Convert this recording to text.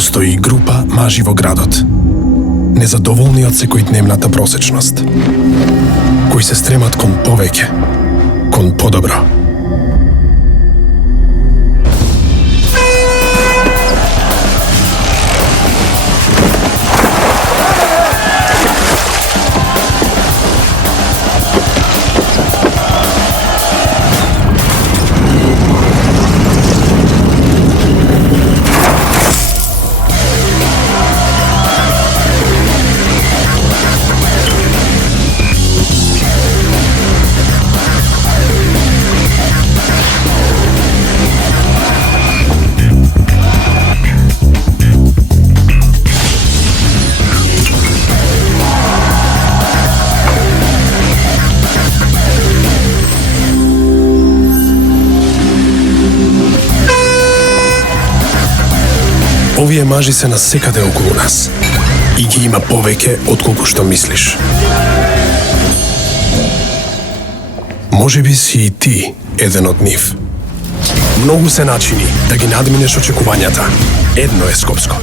Постои група мажи во градот, незадоволни од секојдневната просечност, кои се стремат кон повеќе, кон подобро. Овие мажи се насекаде околу нас и ги има повеќе отколку што мислиш. Можеби си и ти еден од нив. Многу се начини да ги надминеш очекувањата. Едно е скопско.